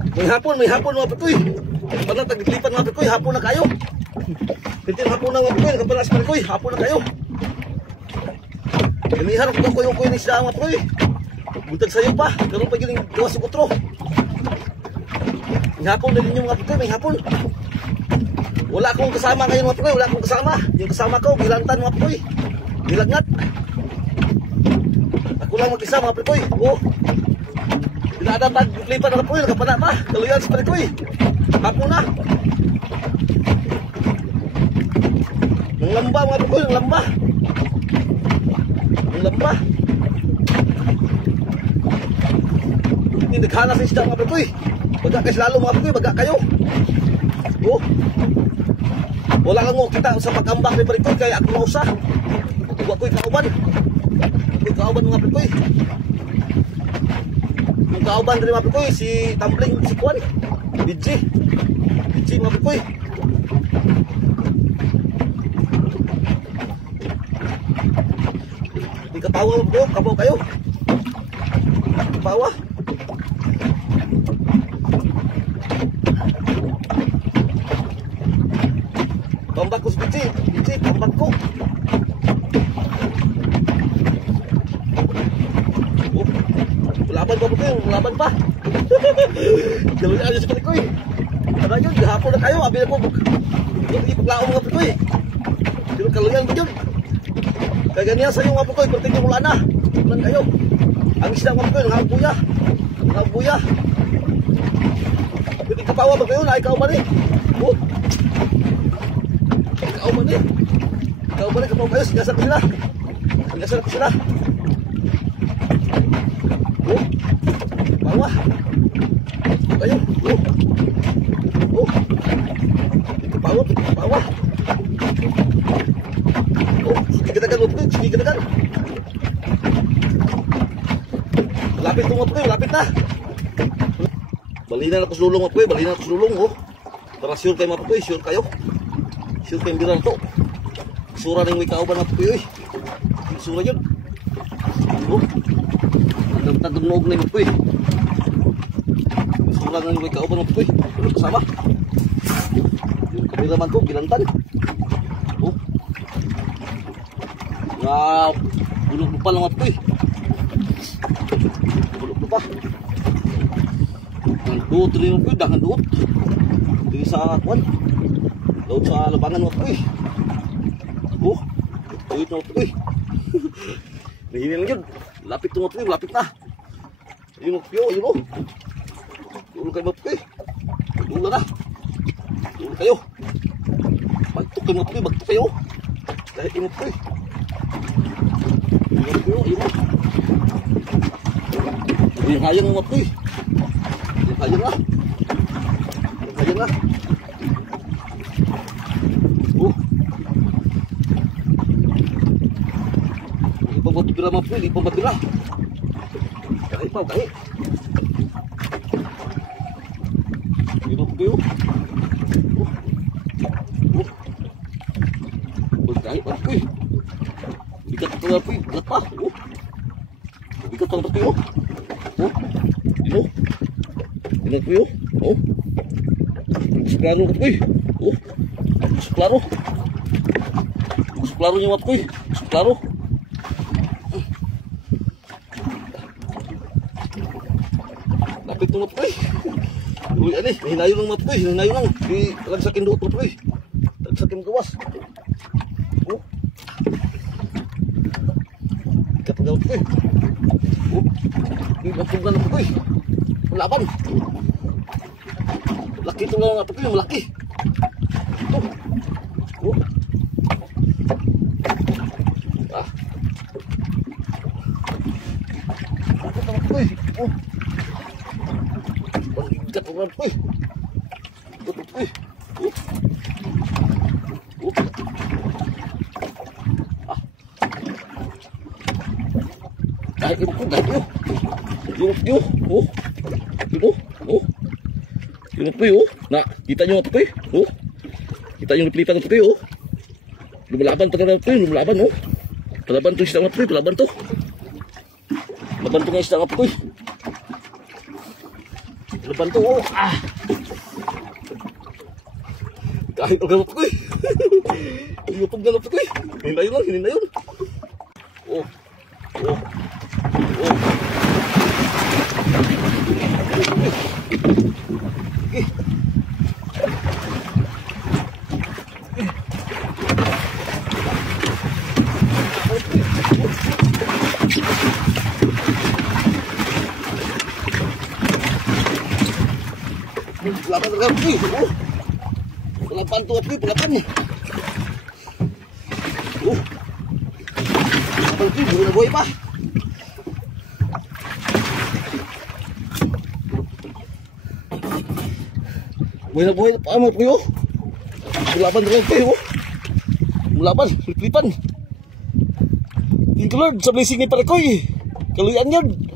May hapon mga pikoy. Parang taglipan mga pikoy, hapon na kayo. Pintin hapon na mga pikoy, nakabalas mga pikoy, hapon na kayo. Ganiharap ko kuyo ni isda mga pikoy. Buntag sayo pa, karon pa gining gawas sa kutro. May hapon na ninyo mga pikoy, may hapon. Wala akong kasama ngayon mga pikoy, wala akong kasama. Yung kasama ko, gilantan mga pikoy. Gilagnat. Ako lang mag-isa mga pikoy. Oh. Pinaadatag, lipan mga pikoy, nakapana pa. Kaluyan sa pikoy. Hapon na. Nang lamba mga pikoy, nang lamba. Nang lamba. Hindi naghanas sa isda mga pikoy. Baga kayo lalo mga pikoy, baga kayo. Oh. Wala kang kita sa pag-ambak ni pikoy, kaya ako mausa. Huwag ko'y kauban. Ako'y kauban mga pikoy. Yung kauban rin mga pikoy, si Tumbling, si Kwan. BG mga pikoy. Di kapawa mga pikoy, kapaw kayo. Kapawa. Pambak ko si BG, pambak ko. Laban pa po kayo, laban pa. Gawin aja sa pikoy. Ano yun, gahapon na kayo, abi na po. Ipaglaong mga pikoy. Pero kaluyan po yun. Kaya ganyan sa iyo mga pikoy, perting yung wala na. Ulan kayo. Ang isda mga pikoy, nangabuya. Nangabuya. Pwede kapawa ba kayo na ikaw ba rin? Oh. Ikaw ba rin? Ikaw ba rin, kapawa kayo, sigasar ko sila. Sigasar ko sila. Oh, bawah. Ayo, oh, ke bawah, Oh, sedikit akan. Lapit tuh ngapain? Lapit nah. Balinan aku sulung ngapain? Balinan aku sulung, oh. Para sure kayo ngapain? Sure kayo. Sure kayo bilang to. Surah yang wika uban ngapain? Surah yun. Oh. Tagnog na yung puy. Surang na yung kauban ng puy. Ano kasama? Yung kameraman ko, gilantan. Oh. Wow. Bulog pa lang mga puy. Bulog pa. Ang duot rin yung puy. Dahan duot. Dili sa kwan. Daot sa labangan mga puy. Oh. Duot na mga puy. Nahinin lang yun. Lapit mga puy. Lapit na. Ayun o, ayun o. Tulog kayo mga pukoy. Tulog na. Tulog kayo. Bagtok kayo mga pukoy, bagtok kayo. Kahit yung mga pukoy. Ayun o, ayun o. Yung hayang mga pukoy. Yung hayang na. Yung hayang na. Oh. Hindi pa matibira mga pukoy, hindi pa matibira. Kahit pa, kahit. Dito ko kayo. Kahit pa, puy. Bigat pa nga, puy. Bigat pa. Bigat pa nga, puy. Dito. Dito, puy. Suklaro ka, puy. Suklaro. Suklaro niya mga, puy. Suklaro. Lapit ng matukoy. Uy, ani, hinayo lang matukoy. Hinayo lang. Di lagsakin doon matukoy. Lagsakin gawas. Oh. Ikat ang gawat matukoy. Oh. Ibatog na matukoy. Malaban. Laki ito lang matukoy. Malaki. Ito. Oh. Ah. Ikat ang matukoy. Oh. Ikat ang matukoy. Ikat ang matukoy. Oh. Oh. Ah. Dahil ito ko, dahil ito. Yung, oh. Ito, oh. Yung puy, oh. Na, kita nyo puy, oh. Kita nyo pilitan ng puy, oh. Lumalaban pa na puy, lumalaban, oh. Palaban to isda ng puy, palaban to. Laban to ng isda ng puy. Lipan to, oh. Ah. Kahit ang galap ko eh. Yung paggalap ko eh. Hinin na yun. Oh. Oh. Oh. Okay. Pelapan terkam ni. Pelapan tu api, pelapan ni. Pelapan tu boleh boy pa. Boy pa mo puyo. Pelapan terkam puyo. Pelapan lipan. Tinggalad sa blessing ni Parekoy. Kaluyan yun.